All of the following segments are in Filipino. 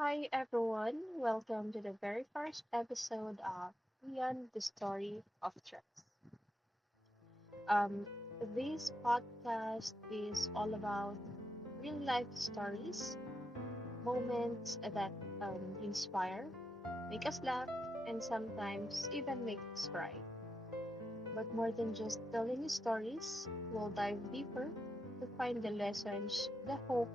Hi everyone, welcome to the very first episode of Beyond the Story of Trust. Um, this podcast is all about real life stories, moments that inspire, make us laugh, and sometimes even make us cry. But more than just telling stories, we'll dive deeper to find the lessons, the hope,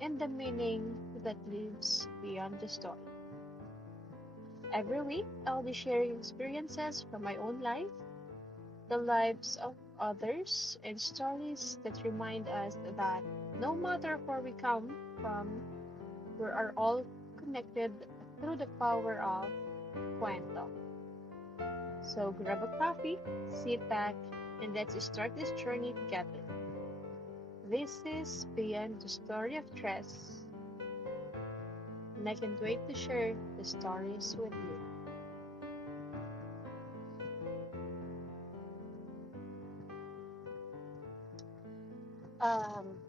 and the meaning that lives beyond the story. Every week, I'll be sharing experiences from my own life, the lives of others, and stories that remind us that no matter where we come from, we are all connected through the power of Cuento. So grab a coffee, sit back, and let's start this journey together. This is Beyond the Story of Tress, and I can't wait to share the stories with you. Um,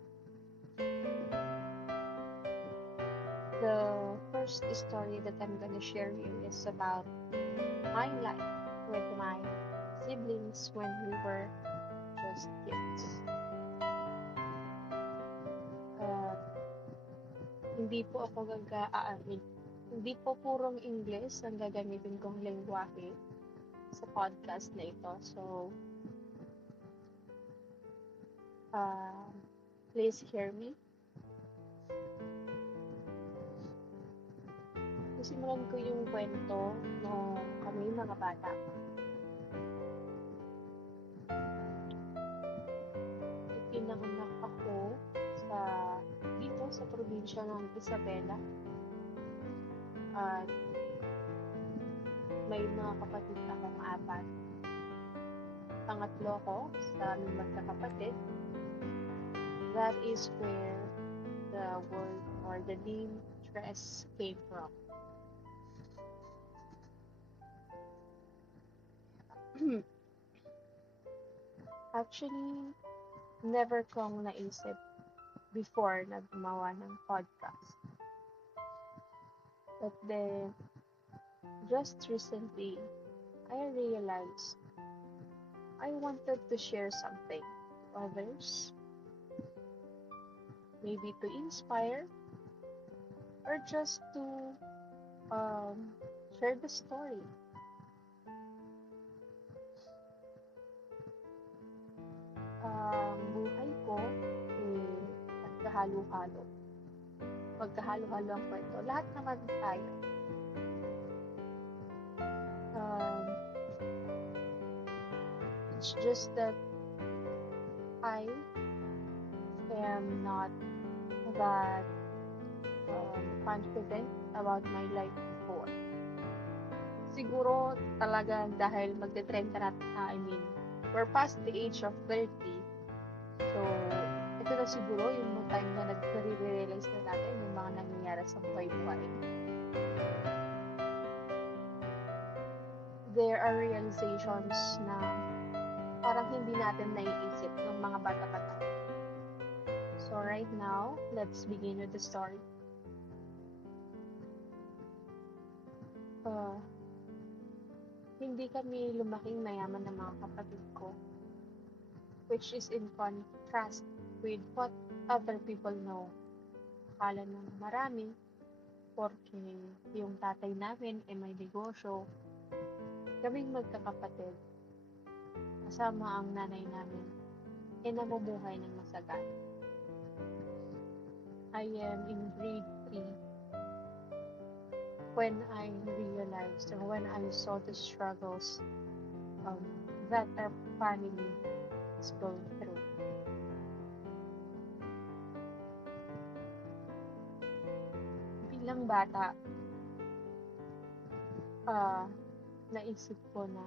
The first story that I'm gonna share you is about my life with my siblings when we were just kids. Uh, hindi po ako hindi po purong English ang gagamitin kong lengguwahe sa podcast na ito. So, uh, please hear me. Sisimulan ko yung kwento nung kami mga bata. Ipinanganak ako sa dito sa probinsya ng Isabela at may mga kapatid akong apat. Pangatlo ko sa aming magkakapatid. That is where the word or the name Tres came from. Actually, never kong naisip before na gumawa ng podcast. But then, just recently, I realized I wanted to share something to others, maybe to inspire or just to share the story. Ang buhay ko eh nagkahalo-halo. Magkahalo-halo ang kwento. Lahat naman tayo. Um, it's just that I am not that confident about my life before. Siguro talaga dahil magte-trend na we're past the age of 30. So, ito na siguro yung time na nag-realize na natin yung mga nangyayari sa buhay-buhay. There are realizations na parang hindi natin naiisip ng mga bata pa tayo. So right now, let's begin with the story. Uh, Hindi kami lumaking mayaman ng mga kapatid ko, which is in contrast with what other people know. Akala ng marami, porque yung tatay namin ay may negosyo, kaming magkakapatid, kasama ang nanay namin, ay namumuhay ng masagan. I am in grade 3 when I realized or when I saw the struggles that our family is going through. Bilang bata, naisip ko na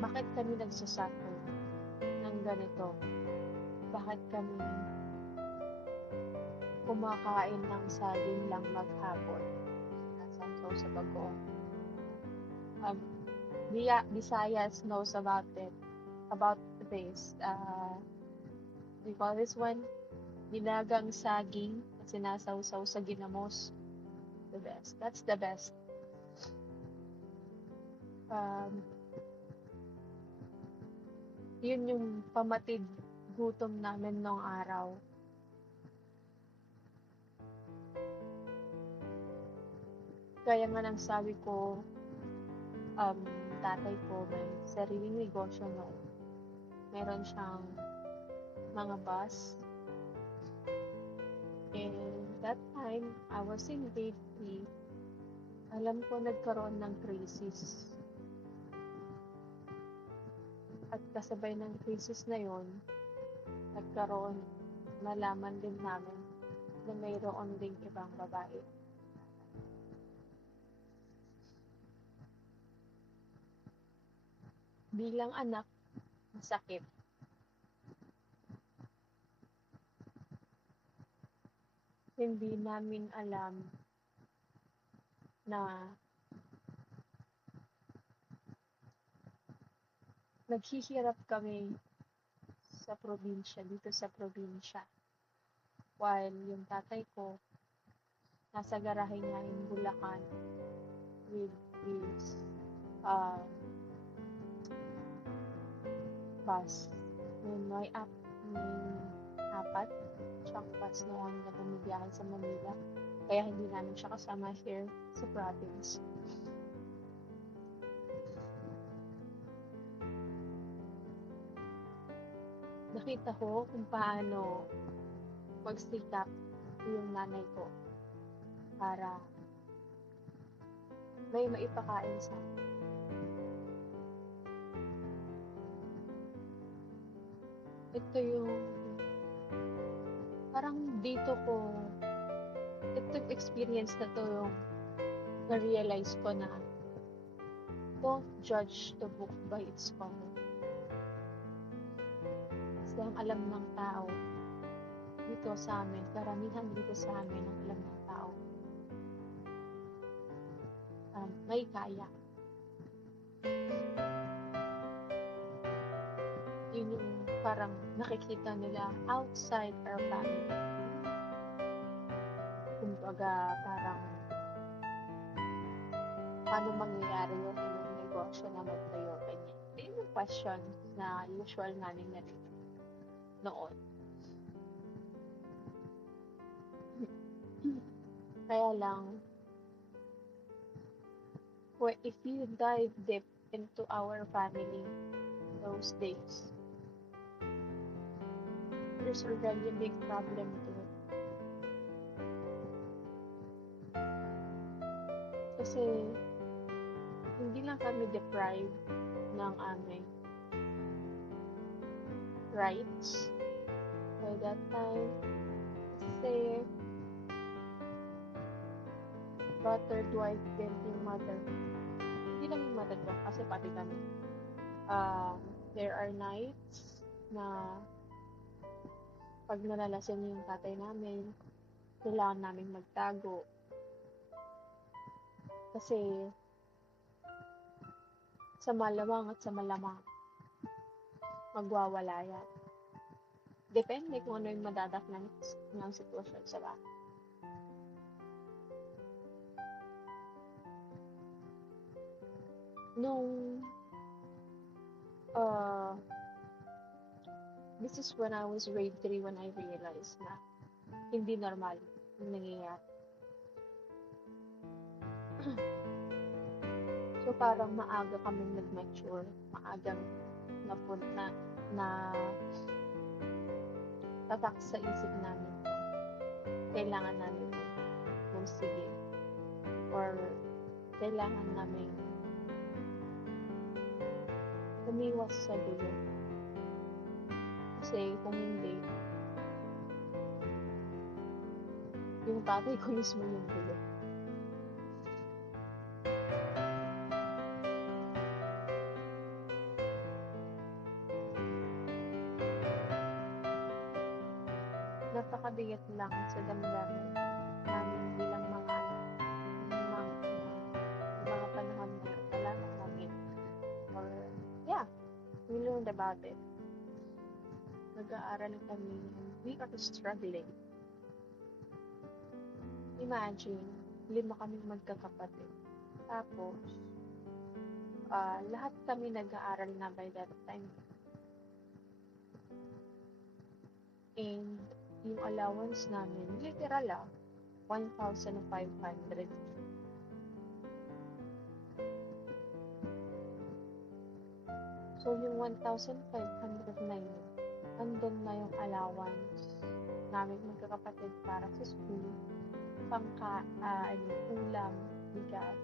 bakit kami nagsasuffer ng ganito? Bakit kami kumakain ng saging lang maghapon? Nasasaw sa bagoong. Visayas knows about this. We call this one nilagang saging na sinasawsaw sa ginamos. The best. That's the best. Um, Yun yung pamatid gutom namin nung araw. Kaya nga nang sabi ko, tatay ko may sariling negosyo noon. Meron siyang mga bus. And that time, I was in grade 3. Alam ko nagkaroon ng crisis. At kasabay ng crisis na yon, nalaman din namin na mayroon ding ibang babae. Bilang anak, masakit. Hindi namin alam na naghihirap kami dito sa probinsya. While yung tatay ko, nasa garahe niya in Bulacan with his bus. May apat siyang bus noon na bumibiyahe sa Manila. Kaya hindi namin siya kasama here sa province. Nakita ko kung paano magsikap yung nanay ko para may maipakain sa akin. Ito yung parang itong experience na to yung na-realize ko na don't judge the book by its cover. Kasi ang alam ng tao dito sa amin, karamihan dito sa amin ang alam ng tao, may kaya. Yun yung parang nakikita nila outside our family. Kumbaga parang paano mangyayari yun yung negosyo na magtayo ganyan. Yun yung question na usual namin narito noon. Kaya lang, if you dive deep into our family those days, there's already a big problem too. Kasi hindi lang kami deprived ng aming rights by that time. Kasi battered wife din yung mother. Hindi lang yung mother ko, kasi pati kami. There are nights na pag nalalasan yung tatay namin, kailangan namin magtago. Kasi sa malamang magwawala yan. Depende kung ano yung madadaknan ng sitwasyon sa bahay. This is when I was grade 3 when I realized na hindi normal yung nangyayari. So parang maaga kaming nag-mature, maagang na tatak sa isip namin. Kailangan namin sige or kailangan namin umiwas sa gulo. Kasi kung hindi, yung tatay ko mismo yung gulo. Napakabigat lang sa damdamin namin bilang mga panahon na nalaman namin or we learned about it. nag-aaral kami, we are struggling. Imagine, 5 kaming magkakapatid. Tapos, lahat kami nag-aaral na by that time. And yung allowance namin, literal 1,500. So, yung 1,500 na yun, andun na yung allowance namin magkakapatid para sa school, ulam, bigas,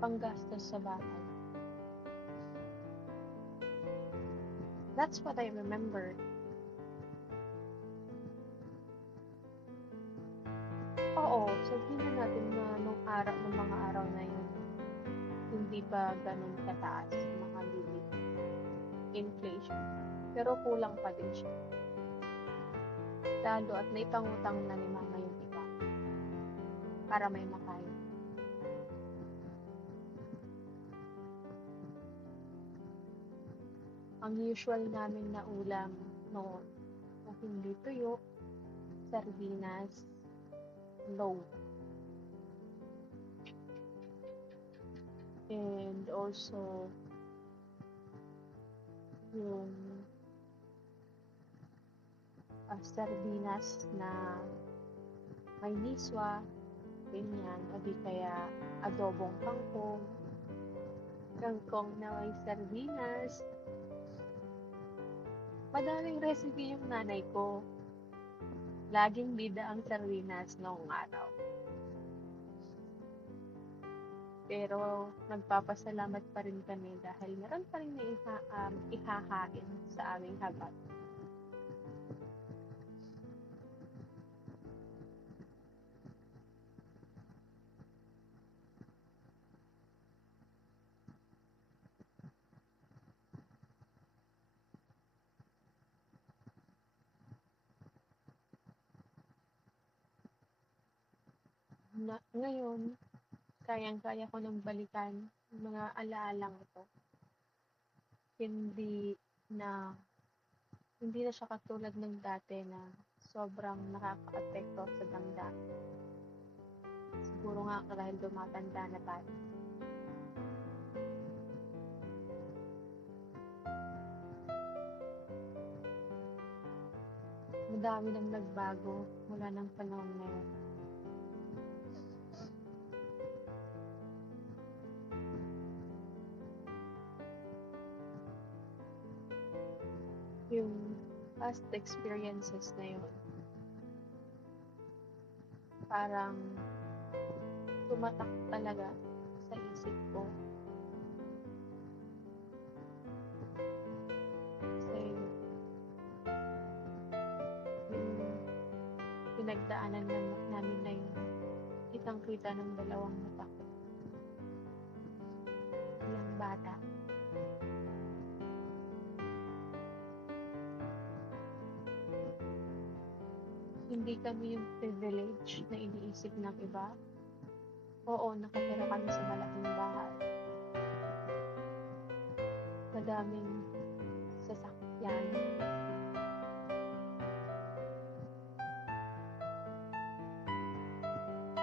panggastos sa bahay. That's what I remember. Oo, sabihin na natin na nung mga araw na yun, hindi pa ganun kataas yung mga inflation. Pero kulang pa din siya. Lalo at naipangutang na ni mama yung iba para may makain. Ang usual namin na ulam noon, kung hindi tuyo, sardinas, low. And also, yung sardinas na may niswa, ganyan, o di kaya adobong kangkong na may sardinas. Madaming recipe yung nanay ko. Laging bida ang sardinas noong araw. Pero nagpapasalamat pa rin kami dahil meron pa rin na ihahain sa aming habat. Ngayon, kayang-kaya ko nang balikan yung mga alaalang ito. Hindi na siya katulad ng dati na sobrang nakaka-apekto sa damdamin. Siguro nga dahil tumatanda na tayo. Madami nang nagbago mula ng panahon na yun. Yung past experiences na yun, parang tumatak talaga sa isip ko. Kasi yung pinagdaanan namin na yun, kitang-kita ng dalawang mata ko. Ilang bata. Hindi kami yung privilege na iniisip ng iba. Oo, nakatira kami sa malaking bahay. Madaming sasakyan.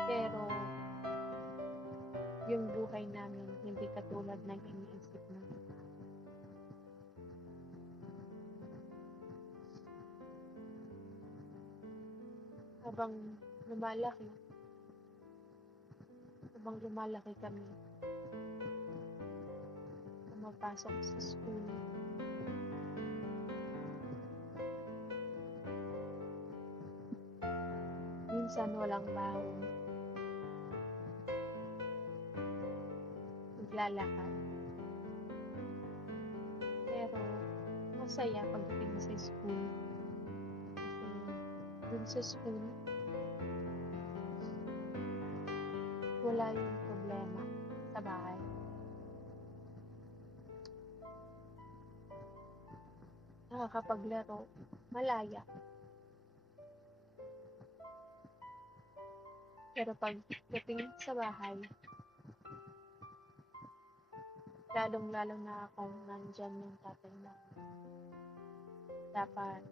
Pero, yung buhay namin hindi katulad ng iniisip ng iba. Habang lumalaki kami, pumapasok sa school, minsan walang baon, naglalakad. Pero, masaya pagdating sa school. Kasi, dun sa school, wala yung problema sa bahay. Nakakapaglaro, malaya. Pero pagdating sa bahay, lalong-lalo na akong nandyan yung tatay na. dapat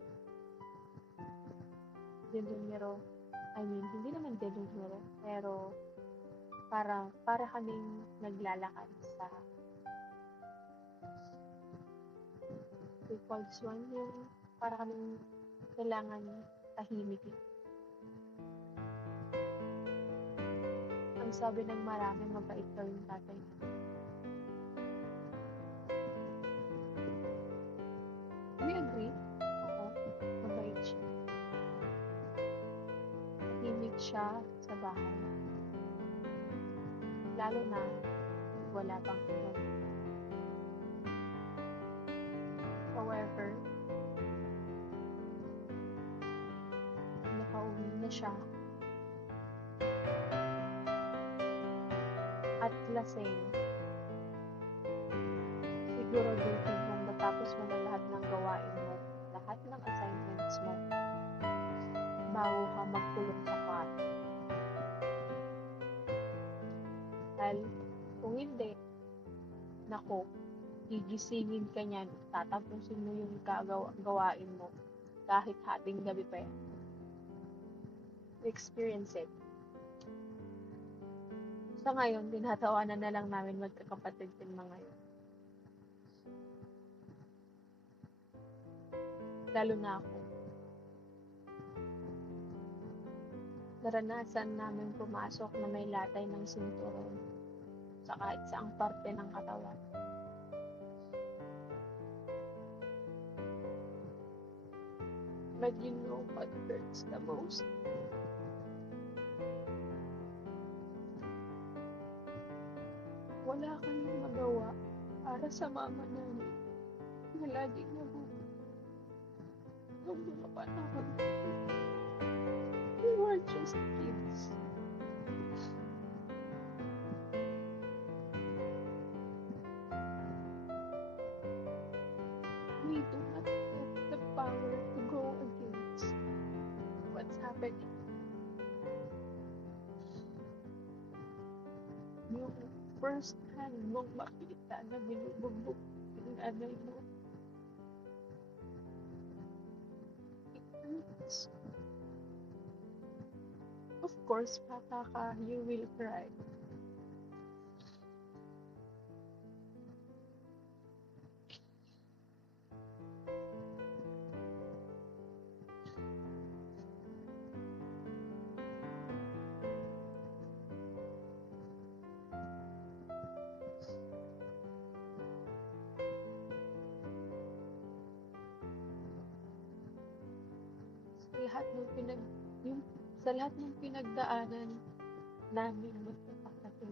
dinumero, hindi naman dinumero, pero para kaming naglalakad sa we call this one, yung para kaming kailangan tahimik lang. Ang sabi ng marami, mabait daw yung tatay namin. We agree. Oo, mabait siya. Tahimik siya sa bahay. Lalo na wala pang inom. However, nakauwi na siya at lasing. Siguro guilty mong matapos mo na lahat ng gawain mo, lahat ng assignments mo, bago ka magkulong sa kwarto. Dahil kung hindi, nako, gigisingin ka niyan, tatapusin mo yung gawain mo, kahit hating gabi pa yan. Experience it. Sa ngayon, tinatawanan na lang namin magkakapatid din mga yun. Lalo na ako. Naranasan namin pumasok na may latay ng sinturon sa kahit saang parte ng katawan. But you know what hurts the most? Wala kaming magawa para sa mama namin na laging nagugutom nung mga panahon. We were just kids. We do not have the power to go against what's happening. Yung first hand mong makita na binubugbog yung nanay mo, it hurts. Of course, bata ka, you will cry. Sa lahat ng pinagdaanan namin magkakapatid,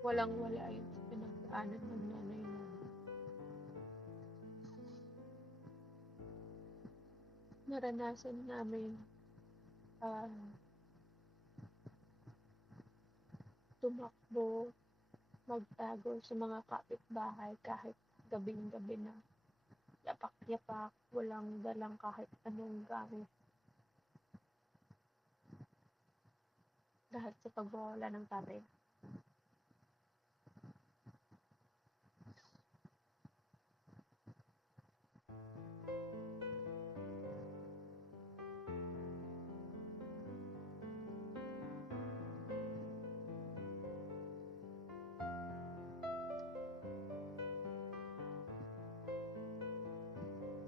walang-wala yung pinagdaanan ng nanay namin. Naranasan namin tumakbo, magtago sa mga kapitbahay kahit gabing-gabi na. Yapak-yapak, walang dalang kahit anong gamit. Dahil sa pagwawala ng tatay.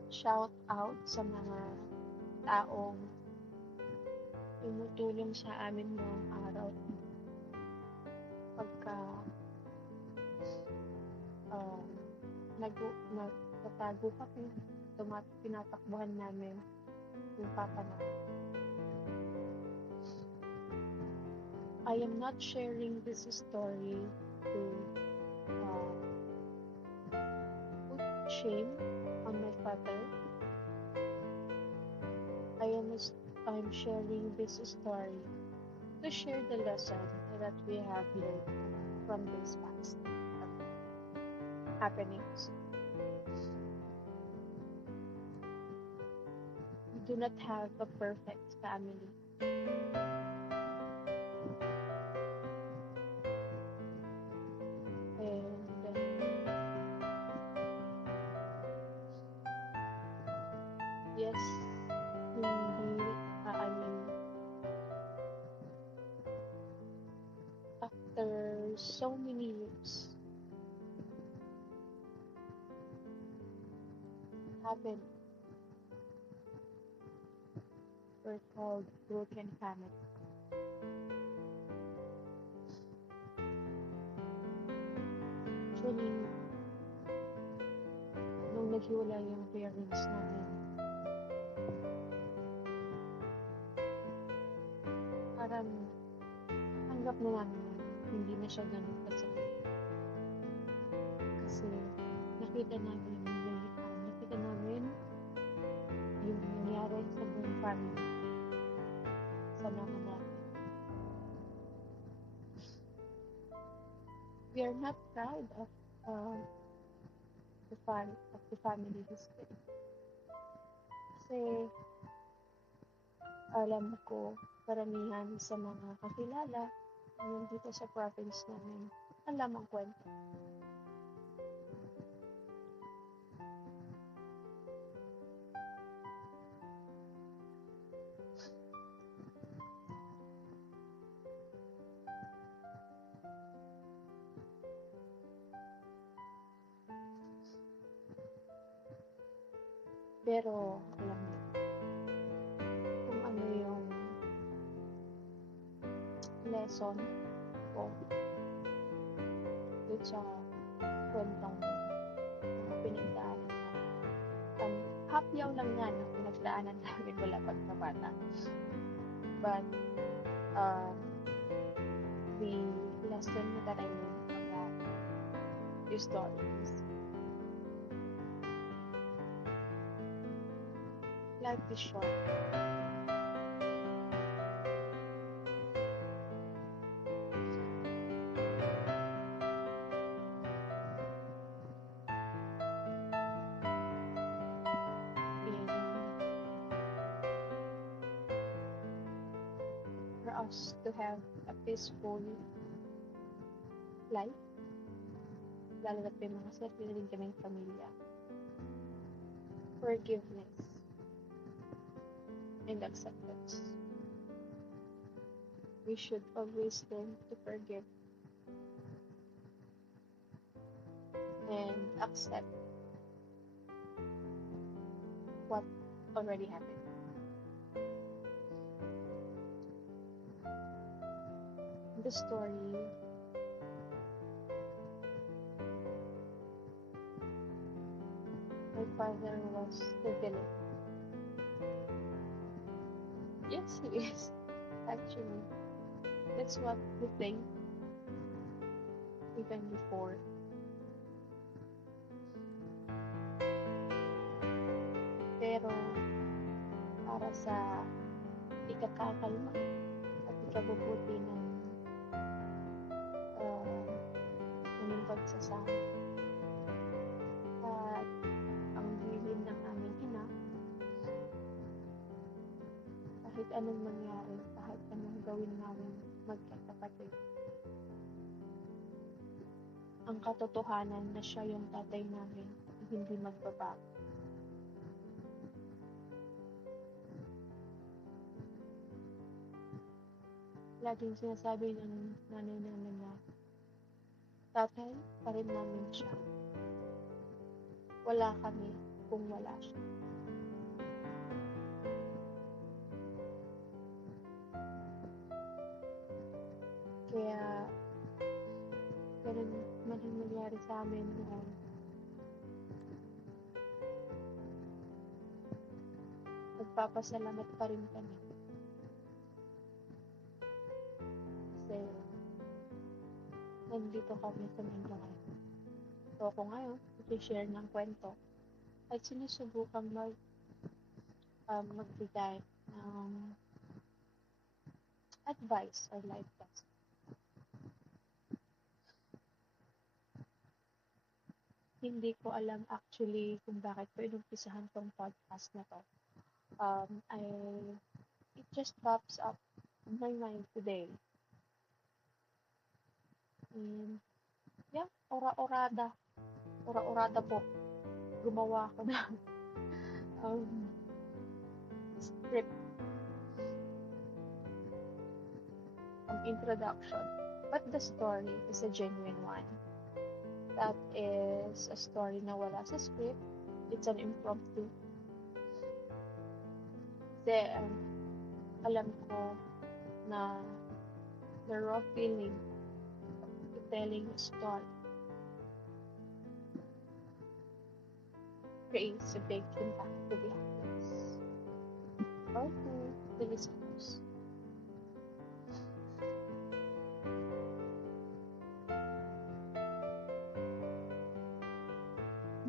Shout out sa mga taong tumutulong sa amin noong araw. Pagka nagtatago kami, tinatakbuhan namin yung papa namin. I am not sharing this story to put shame on my father. I'm sharing this story to share the lesson that we have learned from this past happenings. We do not have a perfect family. And Yes, hindi, I mean, after so many years, happened, we're called broken family. Actually, nung naghiwalay yung parents namin, parang tanggap na namin na hindi na siya ganun kasakit. Kasi nakita namin yung nangyari sa buong family, sa mama namin. We are not proud uh, of the family history. Kasi alam ko, karamihan sa mga kakilala yung dito sa province namin, alam ang kwento. Pero alam niyo kung ano yung lesson ko dun sa kwentong mga pinagdaanan namin. Hapyaw lang yan ang pinagdaanan namin wala pagkabata. But the lesson that I learned from that your story is life is short. And for us to have a peaceful life, lalo na may mga sarili rin kaming pamilya, forgiveness and acceptance. We should always learn to forgive and accept what already happened. In the story, my father was the villain. Yes, he is. Actually, that's what we think even before. Pero para sa ikakakalma at ikabubuti ng aming pagsasama at ang bilin ng aming ina, kahit anong mangyari, kahit anong gawin namin magkakapatid, ang katotohanan na siya yung tatay namin hindi magbabago. Laging sinasabi ng nanay namin na tatay pa rin namin siya. Wala kami kung wala siya. Kaya ganun man ang nangyari sa amin noon. Nagpapasalamat pa rin kami. Kasi nandito kami sa mundo ngayon. So ako ngayon, i-share ng kwento at sinusubukang magbigay ng advice or life lesson. Hindi ko alam actually kung bakit ko inumpisahan tong podcast na to. It just pops up in my mind today. And yeah, ora-orada po. Gumawa ako ng um, script introduction, but the story is a genuine one. That is a story na wala sa script. It's an impromptu. Kasi alam ko na the raw feeling of telling a story creates a big impact to the audience or to the listeners.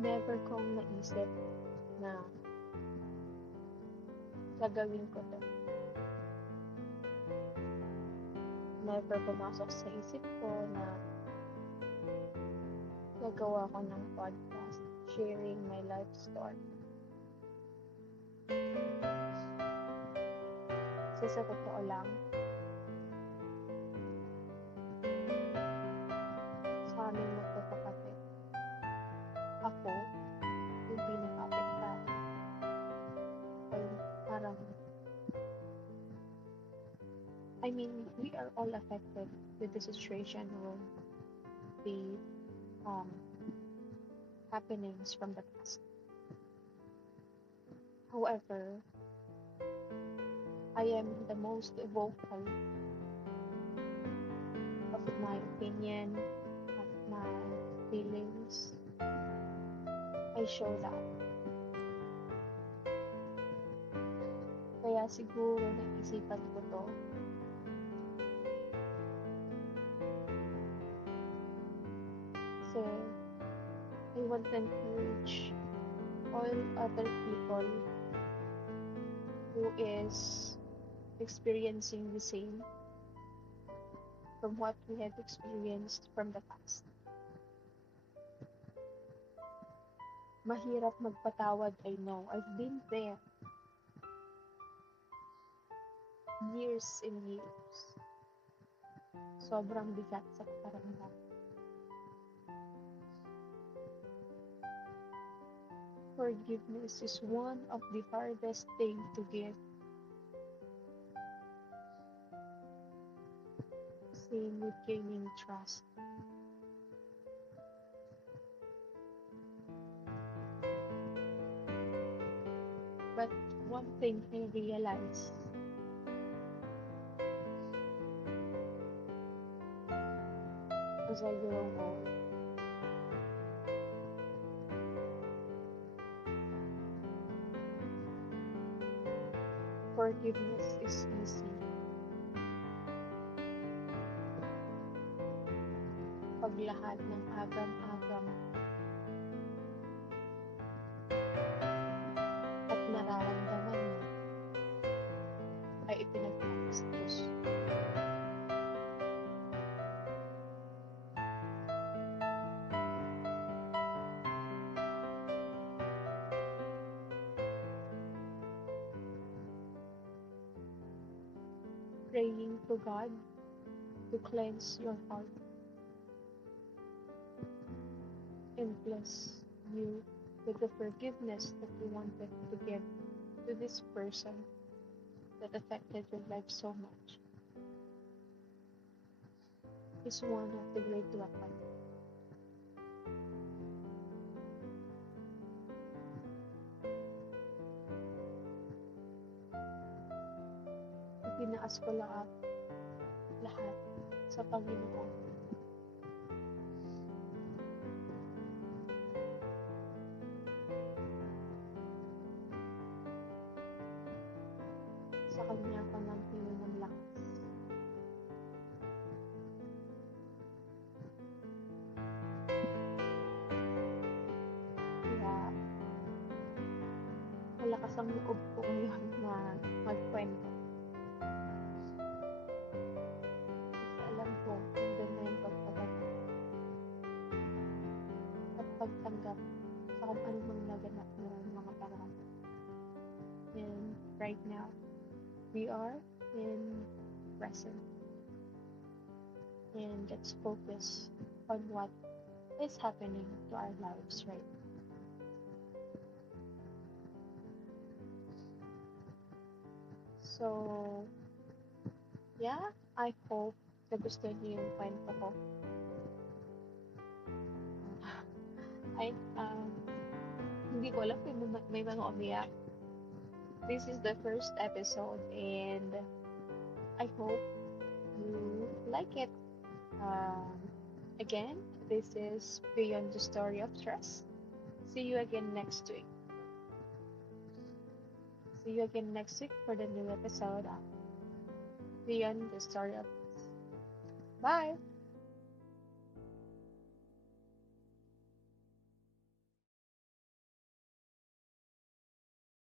Never kong naisip na gagawin ko to. Never pumasok sa isip ko na gagawa ko ng podcast sharing my life story. Kasi sa totoo lang, sa aming magkakapatid, ako yung pinaka-apektado. Or parang, we are all affected with the situation or the happenings from the past. However, I am the most vocal of my opinion, of my feelings. I show that. Kaya siguro naisipan ko to. Kasi I want to encourage all other people who is experiencing the same from what we have experienced from the past. Mahirap magpatawad, I know. I've been there. Years and years. Sobrang bigat sa pakiramdam. Forgiveness is one of the hardest things to give. Same with gaining trust. But one thing I realized as I grow old, forgiveness is easy. Pag lahat ng agam-agam at nararamdaman mo ay ipinagtapos Diyos. Praying to God to cleanse your heart and bless you with the forgiveness that you wanted to give to this person that affected your life so much is one of the great weapons. Itinaas ko lahat sa Panginoon. Sa Kanya ko nang hingi ng lakas. Kaya, malakas ang loob ko ngayon na magkwento. Kasi alam ko, nandun na yung pagpapagat at pagtanggap sa kung ano mang naganap mo mga paraan. And right now, we are in present. And let's focus on what is happening to our lives right now. So, yeah, I hope nagustuhan niyo yung kwento ko. I, hindi ko alam kung may mga umiyak. This is the first episode and I hope you like it. Um, Again, this is Beyond the Story of Trust. See you again next week. See you again next week for the new episode of Beyond the Story of Trust. Bye!